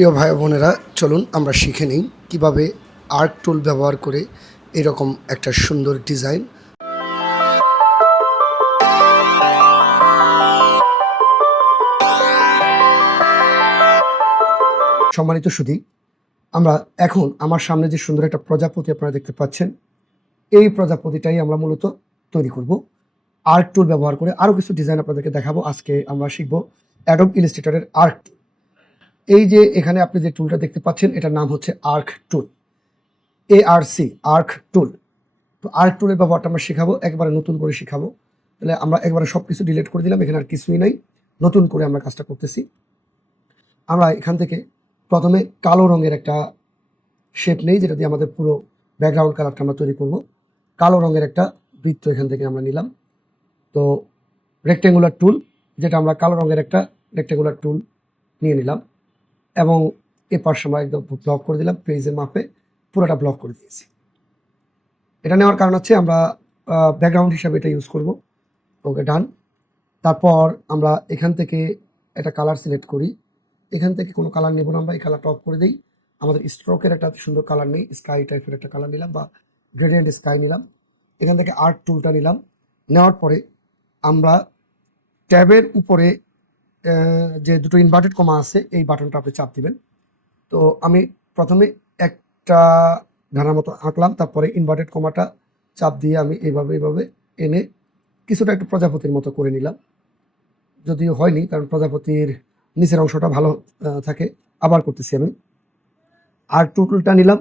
প্রিয় ভাই বোনেরা, চলুন আমরা শিখে নিই কীভাবে আর্ক টুল ব্যবহার করে এরকম একটা সুন্দর ডিজাইন। সম্মানিত সুধী, আমরা এখন আমার সামনে যে সুন্দর একটা প্রজাপতি আপনারা দেখতে পাচ্ছেন, এই প্রজাপতিটাই আমরা মূলত তৈরি করব আর্ক টুল ব্যবহার করে। আরও কিছু ডিজাইন আপনাদেরকে দেখাবো। আজকে আমরা শিখব অ্যাডোব ইলাস্ট্রেটরের আর্ক টুল। এই যে এখানে আপনি যে টুলটা দেখতে পাচ্ছেন, এটার নাম হচ্ছে আর্ক টুল, ARC, আর্ক টুল। তো আর্ক টুলের ব্যবহারটা আমরা শেখাবো, একবারে নতুন করে শেখাবো। তাহলে আমরা একবারে সব কিছু ডিলিট করে দিলাম, এখানে আর কিছুই নাই, নতুন করে আমরা কাজটা করতেছি। আমরা এখান থেকে প্রথমে কালো রঙের একটা শেপ নেই, যেটা দিয়ে আমাদের পুরো ব্যাকগ্রাউন্ড কালারটা আমরা তৈরি করব। কালো রঙের একটা বৃত্ত এখান থেকে আমরা নিলাম। তো রেক্টেঙ্গুলার টুল, যেটা আমরা কালো রঙের একটা রেক্টেঙ্গুলার টুল নিয়ে নিলাম এবং এ পাশে আমরা একদম ব্লক করে দিলাম, পেজের মাপে পুরোটা ব্লক করে দিয়েছি। এটা নেওয়ার কারণ হচ্ছে আমরা ব্যাকগ্রাউন্ড হিসাবে এটা ইউজ করব। ওকে, ডান। তারপর আমরা এখান থেকে একটা কালার সিলেক্ট করি। এখান থেকে কোনো কালার নেব না, আমরা এই কালারটা অফ করে দিই। আমাদের স্ট্রোকের একটা সুন্দর কালার নেই, স্কাই টাইপের একটা কালার নিলাম বা গ্রেডিয়েন্ট স্কাই নিলাম। এখান থেকে আর্ট টুলটা নিলাম। নেওয়ার পরে আমরা ট্যাবের উপরে যে দুটো ইনভার্টেড কমা আছে, এই বাটনটা আপনি চাপ দিবেন। তো আমি প্রথমে একটা ধারার মতো আঁকলাম, তারপরে ইনভার্টেড কমাটা চাপ দিয়ে আমি এইভাবে এনে কিছুটা একটু প্রজাপতির মতো করে নিলাম। যদিও হয়নি, কারণ প্রজাপতির নিচের অংশটা ভালো থাকে। আবার করতেছি আমি। আর্ক টুলটা নিলাম।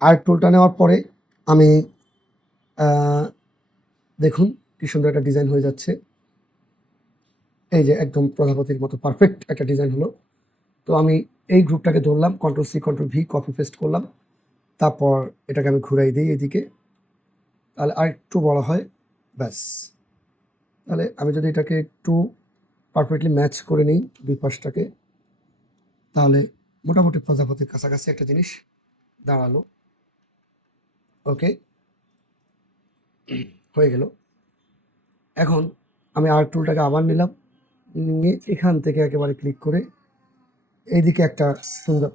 আর্ক টুলটা নেওয়ার পরে আমি দেখুন কি সুন্দর একটা ডিজাইন হয়ে যাচ্ছে। এই যে একদম প্রজাপতির মতো পারফেক্ট একটা ডিজাইন হলো। তো আমি এই গ্রুপটাকে ধরলাম, Ctrl+C Ctrl+V কপি পেস্ট করলাম। তারপর এটাকে আমি ঘুরাই দিই এদিকে, তাহলে আর একটু বড় হয়। ব্যাস। তাহলে আমি যদি এটাকে একটু পারফেক্টলি ম্যাচ করে নিই দুই পাশটাকে, তাহলে মোটামুটি প্রজাপতির কাছাকাছি একটা জিনিস দাঁড়ালো। ওকে, হয়ে গেল। এখন আমি আর্ট টুলটাকে আবার নিলাম, নিয়ে এখান থেকে একেবারে ক্লিক করে এইদিকে একটা সুন্দর